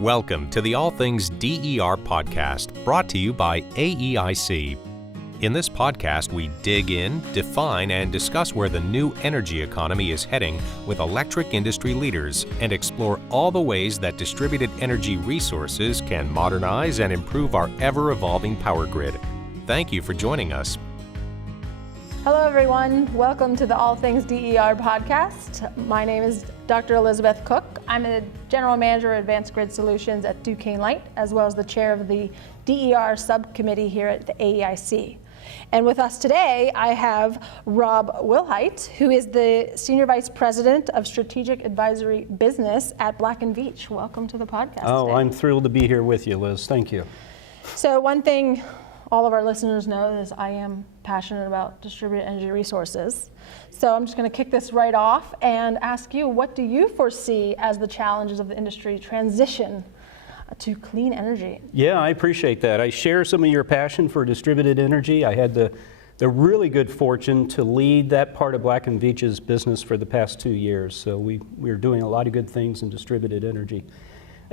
Welcome to the All Things DER podcast, brought to you by AEIC. In this podcast, we dig in, define, and discuss where the new energy economy is heading with electric industry leaders and explore all the ways that distributed energy resources can modernize and improve our ever-evolving power grid. Thank you for joining us. Hello, everyone. Welcome to the All Things DER podcast. My name is Dr. Elizabeth Cook. I'm the General Manager of Advanced Grid Solutions at Duquesne Light, as well as the Chair of the DER Subcommittee here at the AEIC. And with us today, I have Rob Wilhite, who is the Senior Vice President of Strategic Advisory Business at Black Veatch. Welcome to the podcast today. I'm thrilled to be here with you, Liz. Thank you. So one thing all of our listeners know is I am passionate about distributed energy resources. So I'm just going to kick this right off and ask you, what do you foresee as the challenges of the industry transition to clean energy? Yeah, I appreciate that. I share some of your passion for distributed energy. I had the really good fortune to lead that part of Black Veatch's business for the past 2 years. So we're doing a lot of good things in distributed energy.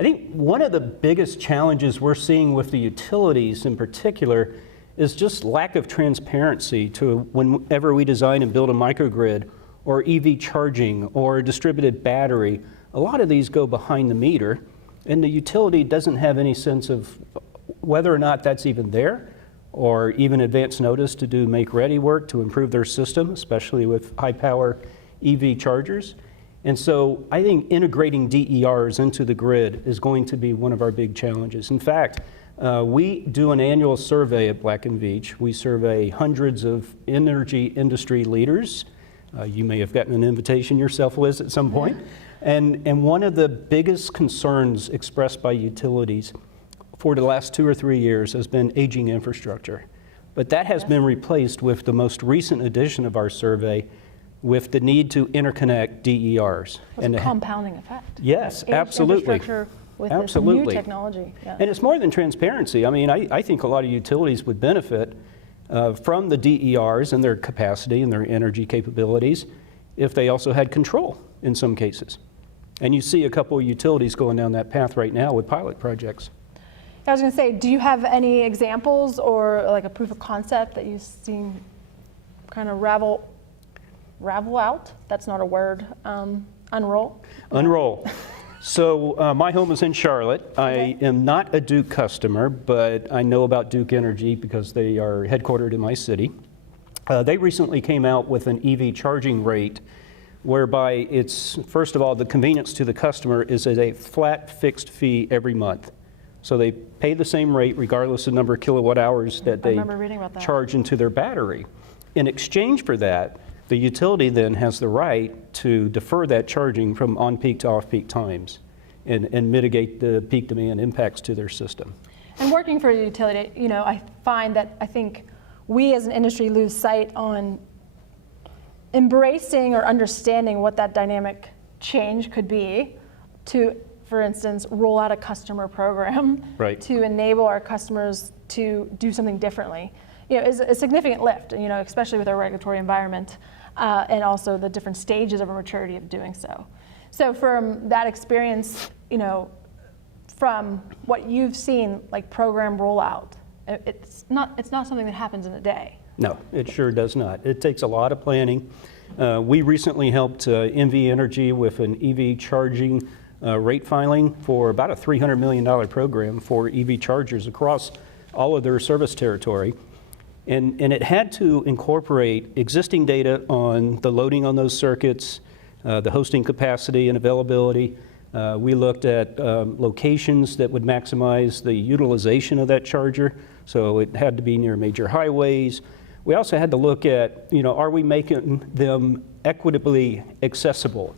I think one of the biggest challenges we're seeing with the utilities in particular is just lack of transparency to whenever we design and build a microgrid or EV charging or a distributed battery. A lot of these go behind the meter, and the utility doesn't have any sense of whether or not that's even there, or even advance notice to do make-ready work to improve their system, especially with high-power EV chargers. And so I think integrating DERs into the grid is going to be one of our big challenges. In fact, we do an annual survey at Black Veatch. We survey hundreds of energy industry leaders. You may have gotten an invitation yourself, Liz, at some point. And one of the biggest concerns expressed by utilities for the last 2 or 3 years has been aging infrastructure. But that has been replaced with the most recent edition of our survey, with the need to interconnect DERs. And a compounding effect. Yes, Aged absolutely. Infrastructure with this new technology. Yeah. And it's more than transparency. I mean, I think a lot of utilities would benefit from the DERs and their capacity and their energy capabilities if they also had control in some cases. And you see a couple of utilities going down that path right now with pilot projects. I was going to say, do you have any examples or like a proof of concept that you've seen kind of ravel out? That's not a word. Unroll? Unroll. So my home is in Charlotte. Okay. I am not a Duke customer, but I know about Duke Energy because they are headquartered in my city. They recently came out with an EV charging rate whereby it's, first of all, the convenience to the customer is a flat fixed fee every month. So they pay the same rate regardless of the number of kilowatt hours that they charge into their battery. In exchange for that, the utility then has the right to defer that charging from on-peak to off-peak times and mitigate the peak demand impacts to their system. And working for a utility, you know, I find that I think we as an industry lose sight on embracing or understanding what that dynamic change could be to, for instance, roll out a customer program to enable our customers to do something differently. You know, is a significant lift, you know, especially with our regulatory environment and also the different stages of a maturity of doing so. So from that experience, you know, from what you've seen, like program rollout, it's not something that happens in a day. No, it sure does not. It takes a lot of planning. We recently helped NV Energy with an EV charging rate filing for about a $300 million program for EV chargers across all of their service territory. And it had to incorporate existing data on the loading on those circuits, the hosting capacity and availability. We looked at locations that would maximize the utilization of that charger, so it had to be near major highways. We also had to look at, you know, are we making them equitably accessible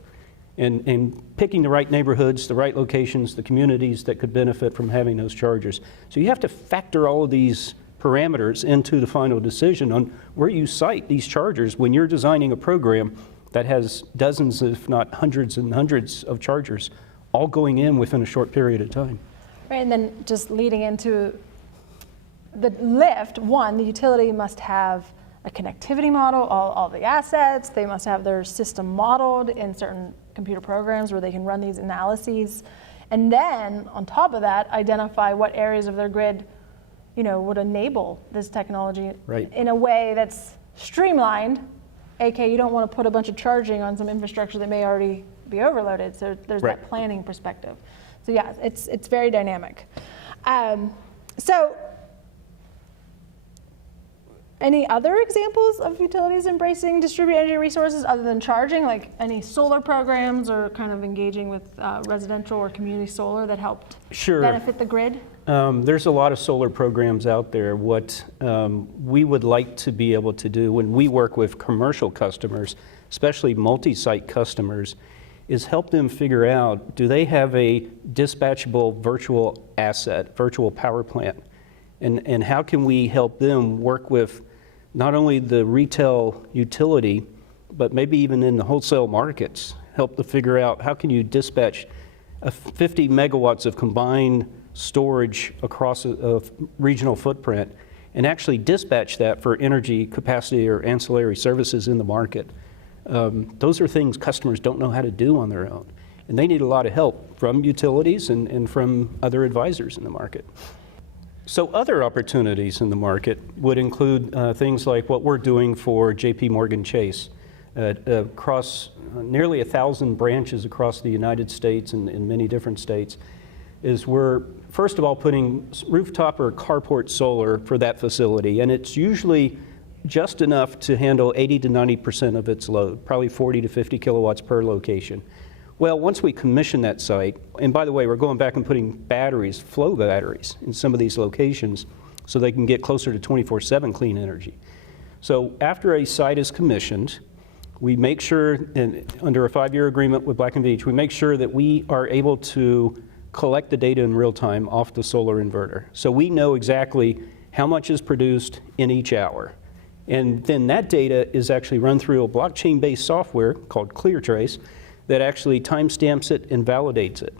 and picking the right neighborhoods, the right locations, the communities that could benefit from having those chargers. So you have to factor all of these parameters into the final decision on where you site these chargers when you're designing a program that has dozens, if not hundreds and hundreds of chargers all going in within a short period of time. Right, and then just leading into the lift, one, the utility must have a connectivity model, all the assets. They must have their system modeled in certain computer programs where they can run these analyses. And then on top of that, identify what areas of their grid, would enable this technology in a way that's streamlined. aka you don't want to put a bunch of charging on some infrastructure that may already be overloaded. So there's that planning perspective. So yeah, it's very dynamic. So any other examples of utilities embracing distributed energy resources other than charging, like any solar programs or kind of engaging with residential or community solar that helped benefit the grid? There's a lot of solar programs out there. What we would like to be able to do when we work with commercial customers, especially multi-site customers, is help them figure out, do they have a dispatchable virtual asset, virtual power plant? And how can we help them work with not only the retail utility, but maybe even in the wholesale markets, help to figure out how can you dispatch 50 megawatts of combined storage across a regional footprint and actually dispatch that for energy capacity or ancillary services in the market. Those are things customers don't know how to do on their own. And they need a lot of help from utilities and from other advisors in the market. So other opportunities in the market would include things like what we're doing for JPMorgan Chase across nearly 1,000 branches across the United States and in many different states, is we're first of all putting rooftop or carport solar for that facility, and it's usually just enough to handle 80 to 90% of its load, probably 40 to 50 kilowatts per location. Well, once we commission that site, and by the way, we're going back and putting batteries, flow batteries, in some of these locations so they can get closer to 24/7 clean energy. So after a site is commissioned, we make sure, and under a 5-year agreement with Black Veatch, we make sure that we are able to collect the data in real time off the solar inverter. So we know exactly how much is produced in each hour. And then that data is actually run through a blockchain-based software called ClearTrace that actually timestamps it and validates it.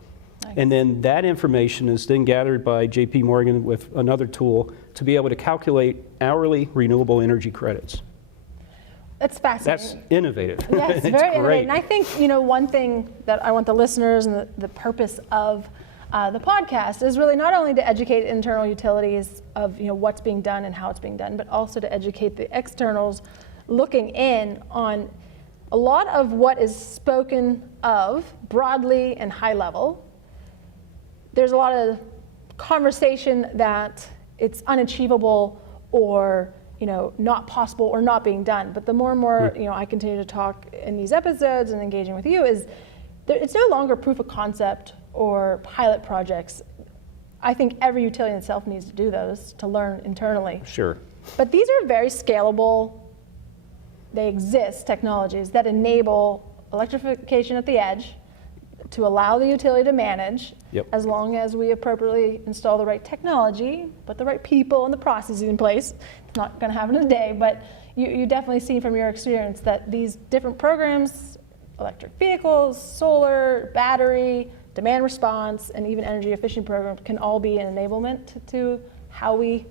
Nice. And then that information is then gathered by JPMorgan with another tool to be able to calculate hourly renewable energy credits. That's fascinating. That's innovative. Yes, very innovative. And I think, one thing that I want the listeners and the purpose of the podcast is really not only to educate internal utilities of what's being done and how it's being done, but also to educate the externals looking in on a lot of what is spoken of broadly and high level. There's a lot of conversation that it's unachievable or not possible or not being done. But the more and more I continue to talk in these episodes and engaging with you, is it's no longer proof of concept or pilot projects. I think every utility in itself needs to do those to learn internally. Sure. But these are very scalable. They exist, technologies that enable electrification at the edge to allow the utility to manage, as long as we appropriately install the right technology, put the right people and the processes in place. It's not going to happen in a day, but you definitely see from your experience that these different programs, electric vehicles, solar, battery, demand response, and even energy efficient programs can all be an enablement to how we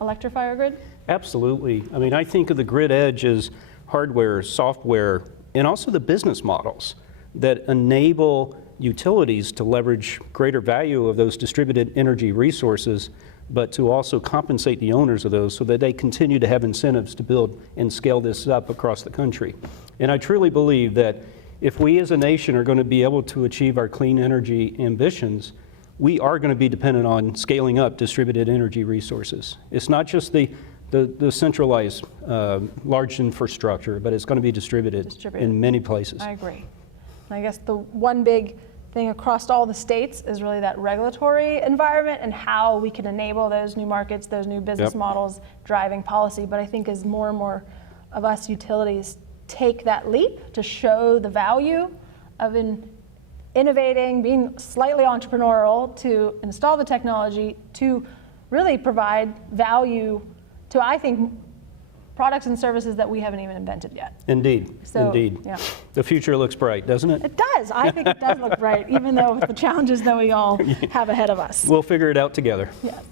electrify our grid? Absolutely. I mean, I think of the grid edge as hardware, software, and also the business models that enable utilities to leverage greater value of those distributed energy resources, but to also compensate the owners of those so that they continue to have incentives to build and scale this up across the country. And I truly believe that if we as a nation are going to be able to achieve our clean energy ambitions, we are going to be dependent on scaling up distributed energy resources. It's not just the centralized large infrastructure, but it's going to be distributed in many places. I agree. And I guess the one big thing across all the states is really that regulatory environment and how we can enable those new markets, those new business models driving policy. But I think as more and more of us utilities take that leap to show the value of innovating, being slightly entrepreneurial, to install the technology, to really provide value to, I think, products and services that we haven't even invented yet. Indeed, indeed. Yeah. The future looks bright, doesn't it? It does. I think it does look bright, even though with the challenges that we all have ahead of us. We'll figure it out together. Yes.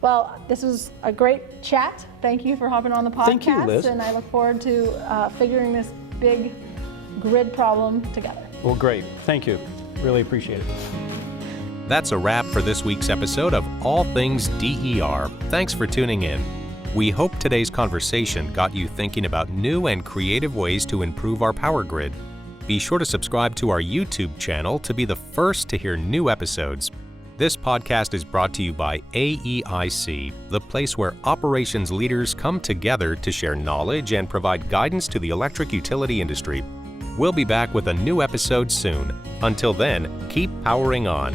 Well, this was a great chat. Thank you for hopping on the podcast. Thank you, Liz. And I look forward to figuring this big grid problem together. Well, great. Thank you. Really appreciate it. That's a wrap for this week's episode of All Things DER. Thanks for tuning in. We hope today's conversation got you thinking about new and creative ways to improve our power grid. Be sure to subscribe to our YouTube channel to be the first to hear new episodes. This podcast is brought to you by AEIC, the place where operations leaders come together to share knowledge and provide guidance to the electric utility industry. We'll be back with a new episode soon. Until then, keep powering on.